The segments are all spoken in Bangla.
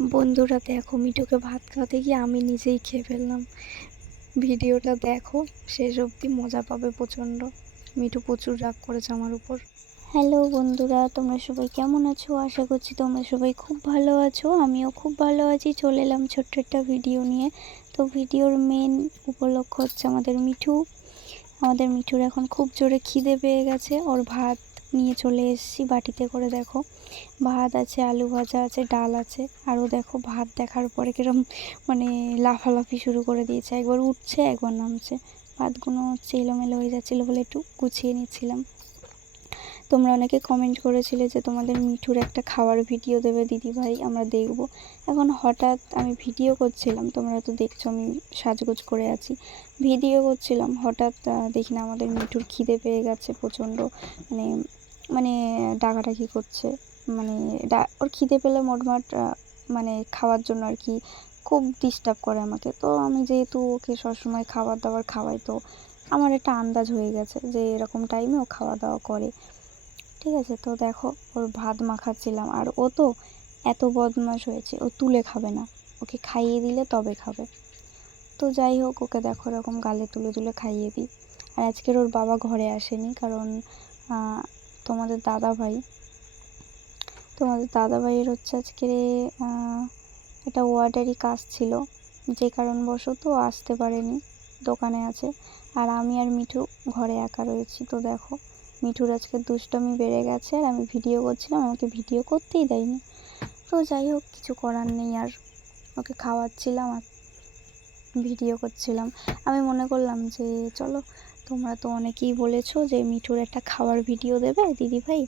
বন্ধুরা দেখো, মিঠুকে ভাত খাওয়াতে গিয়ে আমি নিজেই খেয়ে ফেললাম। ভিডিওটা দেখো, শেষ অবধি মজা পাবে প্রচণ্ড। মিঠু প্রচুর রাগ করেছে আমার উপর। হ্যালো বন্ধুরা, তোমরা সবাই কেমন আছো? আশা করছি তোমরা সবাই খুব ভালো আছো। আমিও খুব ভালো আছি। চলে এলাম ছোট্ট একটা ভিডিও নিয়ে। তো ভিডিওর মেন উপলক্ষ হচ্ছে আমাদের মিঠুর এখন খুব জোরে খিদে পেয়ে গেছে। ওর ভাত নিয়ে চলে এসেছি বাটিতে করে। দেখো, ভাত আছে, আলু ভাজা আছে, ডাল আছে। আরও দেখো, ভাত দেখার পরে কিরম লাফালাফি শুরু করে দিয়েছে। একবার উঠছে, একবার নামছে। ভাতগুলো হচ্ছে এলোমেলো হয়ে যাচ্ছিলো বলে একটু গুছিয়ে নিচ্ছিলাম। তোমরা অনেকে কমেন্ট করেছিলে যে তোমাদের মিঠুর একটা খাওয়ার ভিডিও দেবে দিদিভাই, আমরা দেখব। এখন হঠাৎ আমি ভিডিও করছিলাম, তোমরা তো দেখছো আমি সাজগোজ করে আছি, ভিডিও করছিলাম। হঠাৎ দেখি না আমাদের মিঠুর খিদে পেয়ে গেছে প্রচণ্ড। মানে মানে ডাকাডাকি করছে। মানে ওর খিদে পেলে মোটমাট খাওয়ার জন্য আর কি খুব ডিস্টার্ব করে আমাকে। তো আমি যেহেতু ওকে সবসময় খাবার দাবার খাওয়াই, তো আমার একটা আন্দাজ হয়ে গেছে যে এরকম টাইমে ও খাওয়া দাওয়া করে। ঠিক আছে, তো দেখো ওর ভাত মাখাচ্ছিলাম। আর ও তো এত বদমাশ হয়েছে, ও তুলে খাবে না, ওকে খাইয়ে দিলে তবে খাবে। তো যাই হোক, ওকে দেখো এরকম গালে তুলে তুলে খাইয়ে দিই। আর আজকের ওর বাবা ঘরে আসেনি, কারণ তোমাদের দাদাভাইয়ের হচ্ছে আজকে একটা ওয়ার্ডারি কাজ ছিল, যে কারণবশত আসতে পারেনি, দোকানে আছে। আর আমি আর মিঠু ঘরে একা রয়েছি। তো দেখো, মিঠুর আজকে দুষ্টমি বেড়ে গেছে, আর আমি ভিডিও করছিলাম, আমাকে ভিডিও করতেই দেয়নি। তো যাই হোক, কিছু করার নেই। আর ওকে খাওয়াচ্ছিলাম আর ভিডিও করছিলাম। আমি মনে করলাম যে চলো, তোমরা তো অনেকেই বলেছো যে মিঠুর একটা খাওয়ার ভিডিও দেবে দিদিভাই।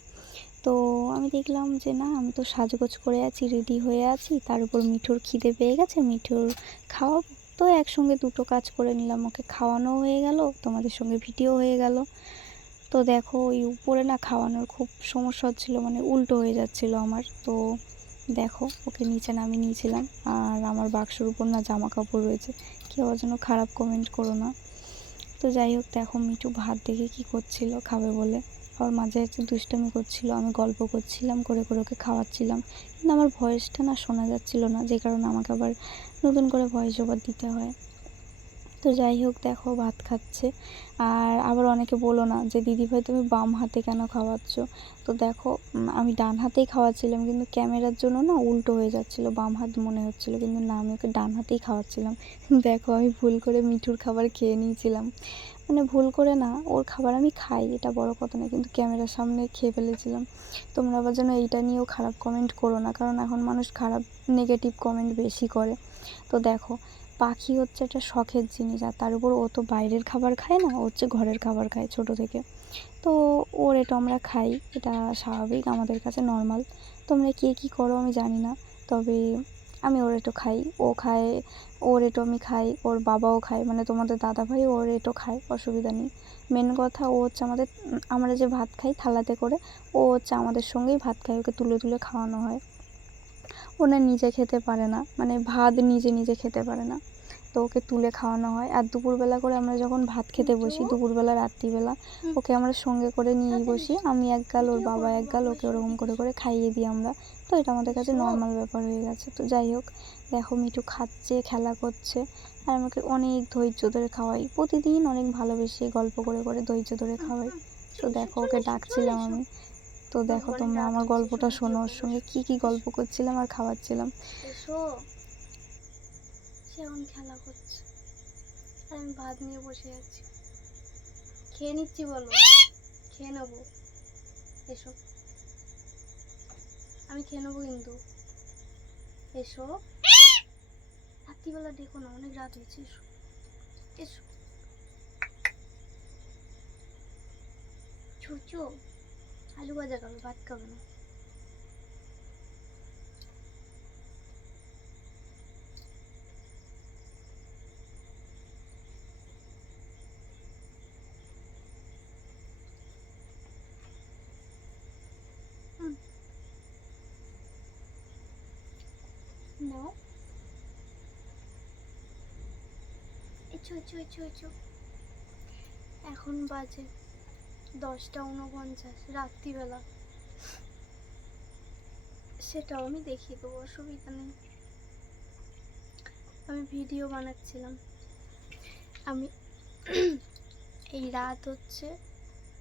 তো আমি দেখলাম যে না, আমি তো সাজগোজ করে আছি, রেডি হয়ে আছি, তার উপর মিঠুর খিদে পেয়ে গেছে, মিঠুর খাওয়াবো। তো একসঙ্গে দুটো কাজ করে নিলাম, ওকে খাওয়ানো হয়ে গেল, তোমাদের সঙ্গে ভিডিও হয়ে গেল। তো দেখো, ওই উপরে না খাওয়ানোর খুব সমস্যা হচ্ছিলো, উল্টো হয়ে যাচ্ছিলো আমার। তো দেখো, ওকে নিচে নামিয়ে নিয়েছিলাম। আর আমার বাক্সর উপর না জামা কাপড় রয়েছে, কেউ যেন খারাপ কমেন্ট করো না। তো যাই হোক, দেখো মিঠু ভাত দেখে কী করছিল খাবে বলে, ওর মাঝে একটু দুষ্টুমি করছিল, আমি গল্প করছিলাম, করে করে ওকে খাওয়াচ্ছিলাম। কিন্তু আমার ভয়েসটা না শোনা যাচ্ছিল না, যে কারণে আমাকে আবার নতুন করে ভয়েস ওভার দিতে হয়। তো যাই হোক, দেখো ভাত খাচ্ছে। আর আবার অনেকে বলো না যে দিদিভাই তুমি বাম হাতে কেন খাওয়াচ্ছ। তো দেখো, আমি ডান হাতেই খাওয়াচ্ছিলাম, কিন্তু ক্যামেরার জন্য না উল্টো হয়ে যাচ্ছিলো, বাম হাত মনে হচ্ছিলো, কিন্তু না, আমি ওকে ডান হাতেই খাওয়াচ্ছিলাম। দেখো, আমি ভুল করে মিঠুর খাবার খেয়ে নিয়েছিলাম। ভুল করে না, ওর খাবার আমি খাই, এটা বড় কথা না, কিন্তু ক্যামেরার সামনে খেয়ে ফেলেছিলাম। তোমরা আবার যেন এইটা নিয়েও খারাপ কমেন্ট করো না, কারণ এখন মানুষ খারাপ নেগেটিভ কমেন্ট বেশি করে। তো দেখো, পাখি হচ্ছে একটা শখের জিনিস, আর তার উপর ও তো বাইরের খাবার খায় না, ও হচ্ছে ঘরের খাবার খায় ছোটো থেকে। তো ওর এটা আমরা খাই, এটা স্বাভাবিক, আমাদের কাছে নর্মাল। তোমরা কে কী করো আমি জানি না, তবে আমি ওর এটো খাই, ও খায়, ওর এটো আমি খাই, ওর বাবাও খায়, তোমাদের দাদাভাই ওর এটো খায়, অসুবিধা নেই। মেন কথা, ও হচ্ছে আমরা যে ভাত খাই থালাতে করে, ও হচ্ছে আমাদের সঙ্গেই ভাত খায়, ওকে তুলে তুলে খাওয়ানো হয়। ও না নিজে খেতে পারে না, ভাত নিজে নিজে খেতে পারে না, তো ওকে তুলে খাওয়ানো হয়। আর দুপুরবেলা করে আমরা যখন ভাত খেতে বসি, দুপুরবেলা রাত্রিবেলা, ওকে আমরা সঙ্গে করে নিয়েই বসি, আমি এক গাল, ওর বাবা এক গাল, ওকে ওরকম করে করে খাইয়ে দিই আমরা। তো এটা আমাদের কাছে নর্মাল ব্যাপার হয়ে গেছে। তো যাই হোক, দেখো মিঠু খাচ্ছে, খেলা করছে, আর আমাকে অনেক ধৈর্য ধরে খাওয়াই, প্রতিদিন অনেক ভালোবেসে গল্প করে করে ধৈর্য ধরে খাওয়াই। তো দেখো, ওকে ডাকছিলাম আমি। তো দেখো, তোমরা আমার গল্পটা শোনো, ওর সঙ্গে কী কী গল্প করছিলাম আর খাওয়াচ্ছিলাম। এসো, সে এখন খেলা করছে, আর আমি ভাত নিয়ে বসে আছি, খেয়ে নিচ্ছি, বলো খেয়ে নেবো, এসো, আমি খেয়ে নেবো কিন্তু, এসো, রাত্রিবেলা দেখো না, অনেক রাত হয়েছে, এসো এসো, ছুচু, আলু ভাজা খাবে, ভাত খাবে না। নাও, এসো এসো এসো এসো। এখন বাজে 10টা 49, রাত্রিবেলা, সেটাও আমি দেখিয়ে দেবো, অসুবিধা নেই। আমি ভিডিও বানাচ্ছিলাম। আমি এই রাত হচ্ছে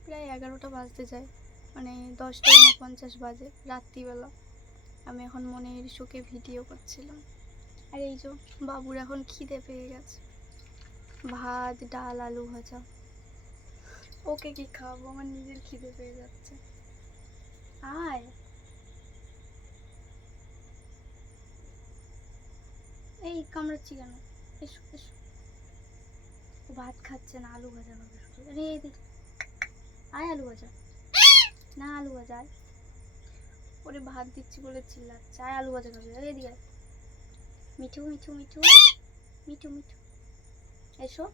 প্রায় 11টা বাজতে যায়, মানে 10:49 বাজে রাত্রিবেলা। আমি এখন মনের সুখে ভিডিও করছিলাম। আর এই যে বাবুর এখন খিদে পেয়ে গেছে, ভাত ডাল আলু ভাজা। ওকে কি খাওয়াবো, আমার নিজের খিদে পেয়ে যাচ্ছে। আয়, এই কামড়াচ্ছি কেন? এসো এসো। ও ভাত খাচ্ছে না, আলু ভাজা খাবে শুধু। আরে এদিকে আয়, আলু ভাজা না, আলু ভাজা আয়। ওরে ভাত দিচ্ছি বলে চিল্লাচ্ছে, আয় আলু ভাজা খাবে। আরে এদিকে মিঠু মিঠু মিঠু মিঠু মিঠু এসো।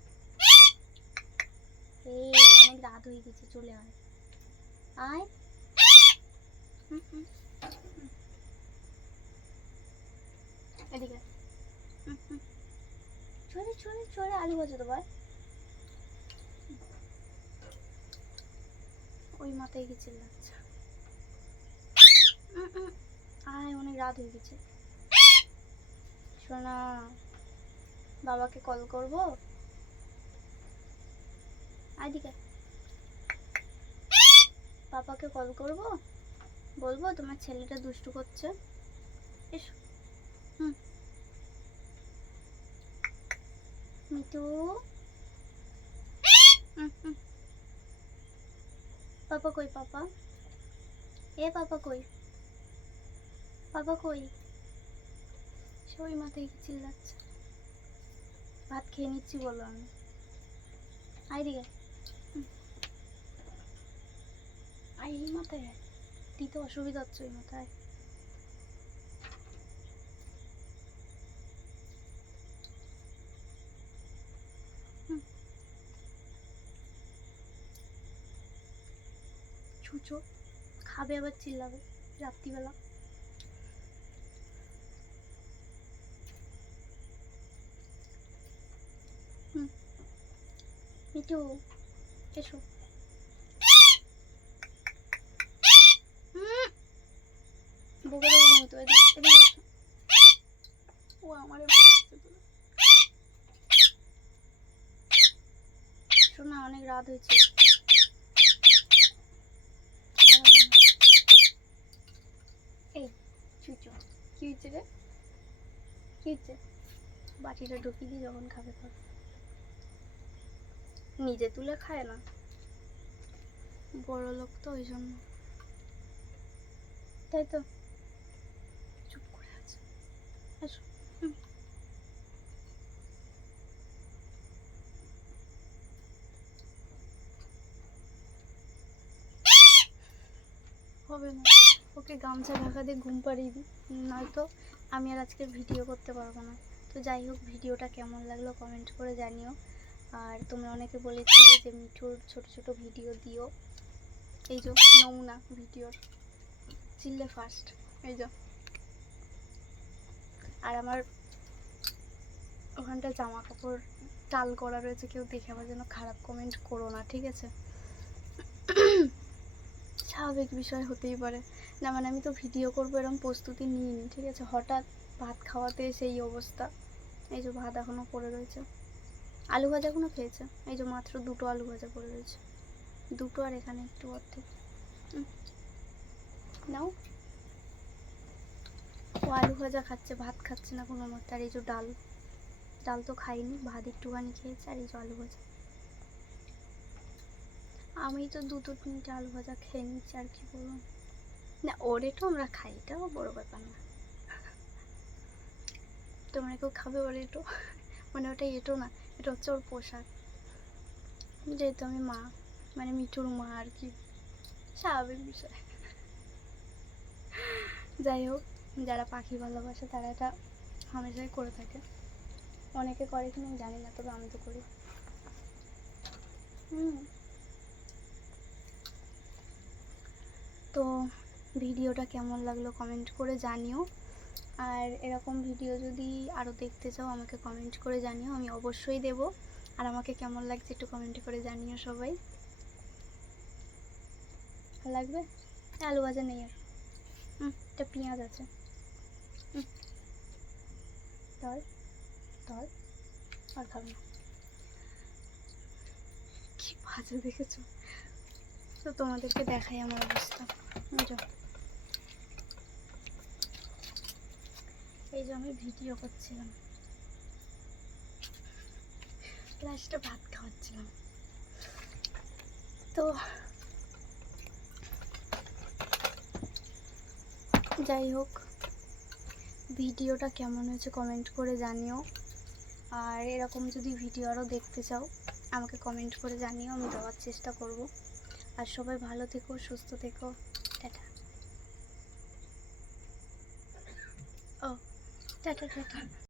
এই অনেক রাত হয়ে গেছে, চলে আয় আয়। এদিকে চলে চলে চলে, আলু ভাজা তো ভাই। ওই মাথায় গিয়ে চিল্লাচ্ছে। আয়, অনেক রাত হয়ে গেছে। শোনা, বাবাকে কল করবো? এদিকে পাপাকে কল করব, বলবো তোমার ছেলেটা দুষ্টু করছে। এসো। মিতু পাপা কই? পাপা এ পাপা কই? পাপা কই? সই মাথায় চিল্লাচ্ছে। ভাত খেয়ে নিচ্ছি বলো আমি। আয় দিকে আয়, এই মাথায় দিতে অসুবিধা হচ্ছে ওই মাথায়। ছুচো খাবে আবার চিল্লাবে রাত্রিবেলা। মিঠু এসো। বকে দেবো কিন্তু, এদিকে এসো। ও আমারে বকছে তো। শোনা, অনেক রাত হয়েছে। এই চুচো, কি হয়েছে রে? কি হয়েছে? বাটিটা ঢুকিয়ে দিই, যখন খাবে খাবে। নিজে তুলে খায় না, বড় লোক তো ওই জন্য, তাই তো চুপ করে আছে। আসো। হবে না, ওকে গামছা ঢাকা দিয়ে ঘুম পাড়িয়ে দিই, নয়তো আমি আর আজকে ভিডিও করতে পারবো না। তো যাই হোক, ভিডিওটা কেমন লাগলো কমেন্ট করে জানিও। আর তোমরা অনেকে বলেছিলে যে মিঠুর ছোট ছোট ভিডিও দিও, এই যে নমুনা ভিডিওর চিল্লে ফার্স্ট, এই যে। আর আমার ওখানটা জামা কাপড় টাল করা রয়েছে, কেউ দেখে আমার যেন খারাপ কমেন্ট করো না, ঠিক আছে? স্বাভাবিক বিষয় হতেই পারে না, মানে আমি তো ভিডিও করবো এরকম প্রস্তুতি নিইনি, ঠিক আছে? হঠাৎ ভাত খাওয়াতে সেই অবস্থা। এই যে ভাত এখনও পড়ে রয়েছে, আলু ভাজা এখনও খেয়েছে, এই যে মাত্র 2টো আলু ভাজা পড়ে রয়েছে, 2টো, আর এখানে একটু অর্ধেক। নাও, ও আলু ভাজা খাচ্ছে, ভাত খাচ্ছে না কোনো মতে। আর এই যে ডাল, ডাল তো খাইনি, ভাত একটুখানি খেয়েছে। আর এই যে আলু ভাজা, আমি তো 2-3টে আলু ভাজা খেয়ে নিচ্ছি, আর কি বলবো। না, ওর এটো আমরা খাই, এটাও বড় ব্যাপার না। তোমরা কেউ খাবে ওর এটো? মানে ওটা এটো না, এটা হচ্ছে ওর পোশাক। যেহেতু আমি মা, মানে মিঠুর মা আর কি, স্বাভাবিক বিষয়। যাই হোক, যারা পাখি ভালোবাসে তারা এটা হামেশাই করে থাকে। অনেকে করে কিনা আমি জানি না, তবে আমি তো করি। তো ভিডিওটা কেমন লাগলো কমেন্ট করে জানিও। আর এরকম ভিডিও যদি আরও দেখতে চাও আমাকে কমেন্ট করে জানিও, আমি অবশ্যই দেব। আর আমাকে কেমন লাগছে একটু কমেন্ট করে জানিও সবাই। ভালো লাগবে? আলু ভাজা নেই আর, এটা পেঁয়াজ আছে। তাই করতে হয়। আর খাবে না, কি বাজে দেখেছো? তো তোমাদেরকে দেখাই আমার অবস্থা। এই যে আমি ভিডিও করছিলাম, লাস্টে ভাত খাওয়াচ্ছিলাম। তো যাই হোক, ভিডিওটা কেমন হয়েছে কমেন্ট করে জানিও। আর এরকম যদি ভিডিও আরও দেখতে চাও আমাকে কমেন্ট করে জানিও, আমি দেওয়ার চেষ্টা করব। আর সবাই ভালো থেকো, সুস্থ থেকো। টাটা। ও টাটা টাটা।